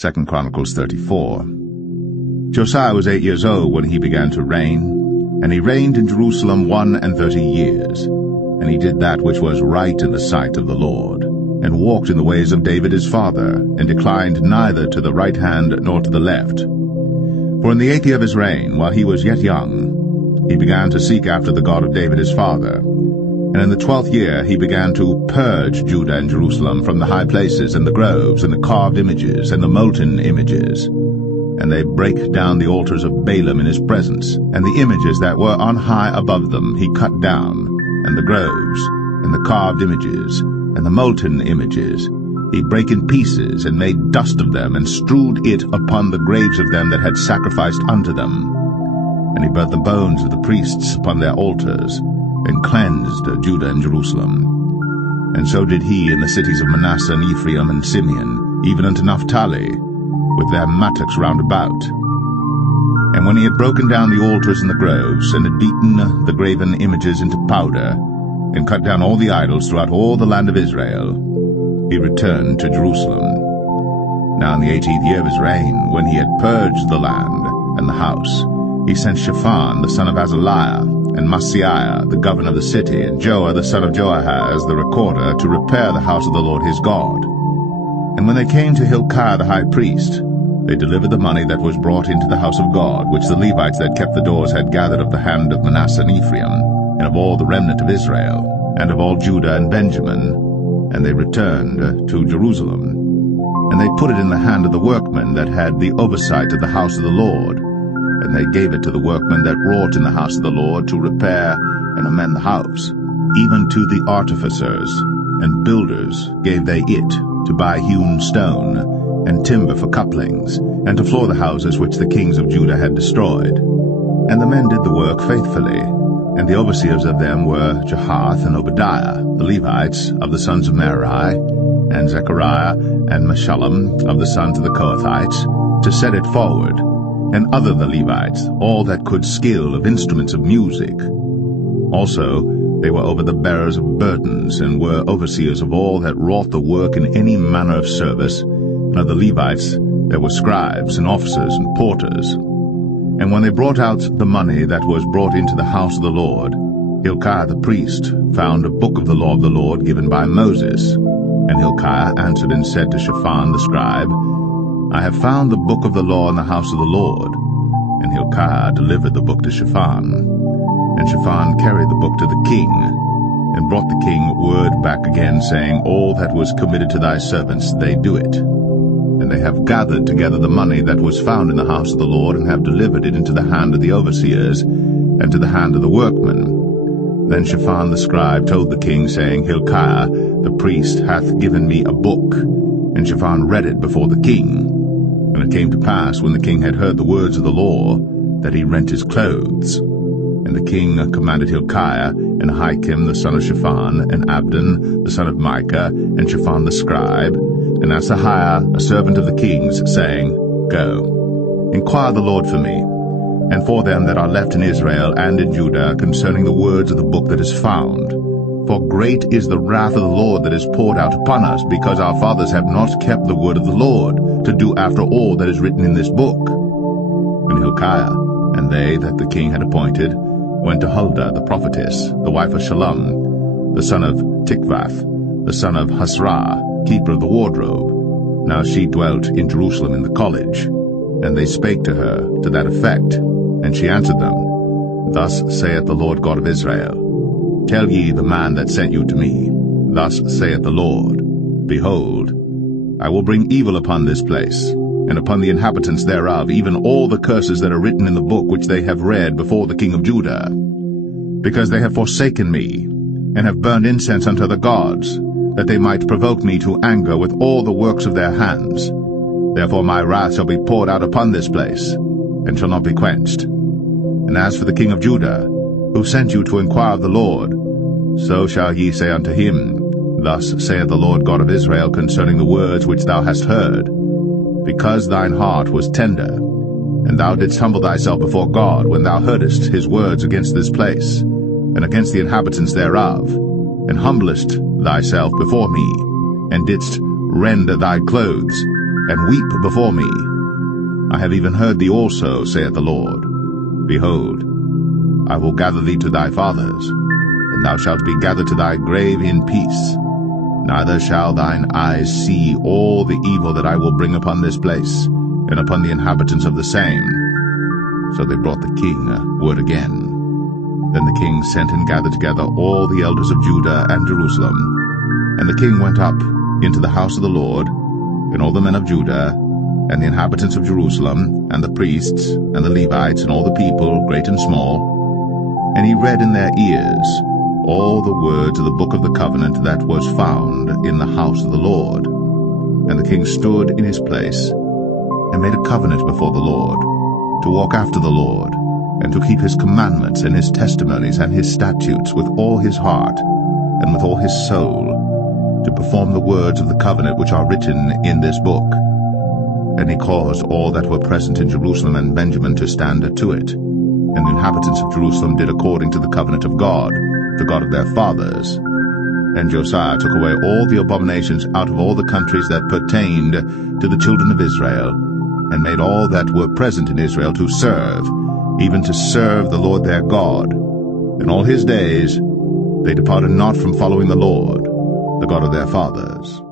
2 Chronicles 34. Josiah was 8 years old when he began to reign, and he reigned in Jerusalem 31 years. And he did that which was right in the sight of the Lord, and walked in the ways of David his father, and declined neither to the right hand nor to the left. For in the 8th year of his reign, while he was yet young, he began to seek after the God of David his father. And in the 12th year he began to purge Judah and Jerusalem from the high places, and the groves, and the carved images, and the molten images. And they brake down the altars of Balaam in his presence, and the images that were on high above them he cut down, and the groves, and the carved images, and the molten images he brake in pieces, and made dust of them, and strewed it upon the graves of them that had sacrificed unto them. And he burnt the bones of the priests upon their altars, and cleansed Judah and Jerusalem. And so did he in the cities of Manasseh and Ephraim and Simeon, even unto Naphtali, with their mattocks round about. And when he had broken down the altars and the groves, and had beaten the graven images into powder, and cut down all the idols throughout all the land of Israel, he returned to Jerusalem. Now in the 18th year of his reign, when he had purged the land and the house, he sent Shaphan the son of Azaliah, and Maaseiah the governor of the city, and Joah the son of Joahaz the recorder, to repair the house of the Lord his God. And when they came to Hilkiah the high priest, they delivered the money that was brought into the house of God, which the Levites that kept the doors had gathered of the hand of Manasseh and Ephraim, and of all the remnant of Israel, and of all Judah and Benjamin, and they returned to Jerusalem. And they put it in the hand of the workmen that had the oversight of the house of the Lord, and they gave it to the workmen that wrought in the house of the Lord to repair and amend the house. Even to the artificers and builders gave they it, to buy hewn stone, and timber for couplings, and to floor the houses which the kings of Judah had destroyed. And the men did the work faithfully, and the overseers of them were Jahath and Obadiah, the Levites of the sons of Merari, and Zechariah and Meshullam of the sons of the Kohathites, to set it forward, and other the Levites, all that could skill of instruments of music. Also they were over the bearers of burdens, and were overseers of all that wrought the work in any manner of service. And of the Levites there were scribes, and officers, and porters. And when they brought out the money that was brought into the house of the Lord, Hilkiah the priest found a book of the law of the Lord given by Moses. And Hilkiah answered and said to Shaphan the scribe, I have found the book of the law in the house of the Lord. And Hilkiah delivered the book to Shaphan. And Shaphan carried the book to the king, and brought the king word back again, saying, All that was committed to thy servants, they do it. And they have gathered together the money that was found in the house of the Lord, and have delivered it into the hand of the overseers, and to the hand of the workmen. Then Shaphan the scribe told the king, saying, Hilkiah the priest hath given me a book. And Shaphan read it before the king. And it came to pass, when the king had heard the words of the law, that he rent his clothes. And the king commanded Hilkiah, and Ahikam the son of Shaphan, and Abdon the son of Micah, and Shaphan the scribe, and Asahiah a servant of the king's, saying, Go, inquire the Lord for me, and for them that are left in Israel and in Judah, concerning the words of the book that is found. For great is the wrath of the Lord that is poured out upon us, because our fathers have not kept the word of the Lord, to do after all that is written in this book. And Hilkiah and they that the king had appointed went to Huldah the prophetess, the wife of Shallum, the son of Tikvath, the son of Hasrah, keeper of the wardrobe. Now she dwelt in Jerusalem in the college. And they spake to her to that effect. And she answered them, Thus saith the Lord God of Israel, Tell ye the man that sent you to me, Thus saith the Lord, Behold, I will bring evil upon this place, and upon the inhabitants thereof, even all the curses that are written in the book which they have read before the king of Judah, because they have forsaken me, and have burned incense unto the gods, that they might provoke me to anger with all the works of their hands. Therefore my wrath shall be poured out upon this place, and shall not be quenched. And as for the king of Judah, who sent you to inquire of the Lord, so shall ye say unto him, Thus saith the Lord God of Israel concerning the words which thou hast heard, because thine heart was tender, and thou didst humble thyself before God when thou heardest his words against this place, and against the inhabitants thereof, and humblest thyself before me, and didst rend thy clothes, and weep before me. I have even heard thee also, saith the Lord. Behold, I will gather thee to thy fathers, and thou shalt be gathered to thy grave in peace. Neither shall thine eyes see all the evil that I will bring upon this place, and upon the inhabitants of the same. So they brought the king word again. Then the king sent and gathered together all the elders of Judah and Jerusalem. And the king went up into the house of the Lord, and all the men of Judah, and the inhabitants of Jerusalem, and the priests, and the Levites, and all the people, great and small. And he read in their ears all the words of the book of the covenant that was found in the house of the Lord. And the king stood in his place, and made a covenant before the Lord, to walk after the Lord, and to keep his commandments and his testimonies and his statutes with all his heart and with all his soul, to perform the words of the covenant which are written in this book. And he caused all that were present in Jerusalem and Benjamin to stand to it. And the inhabitants of Jerusalem did according to the covenant of God, the God of their fathers. And Josiah took away all the abominations out of all the countries that pertained to the children of Israel, and made all that were present in Israel to serve, even to serve the Lord their God. In all his days they departed not from following the Lord, the God of their fathers.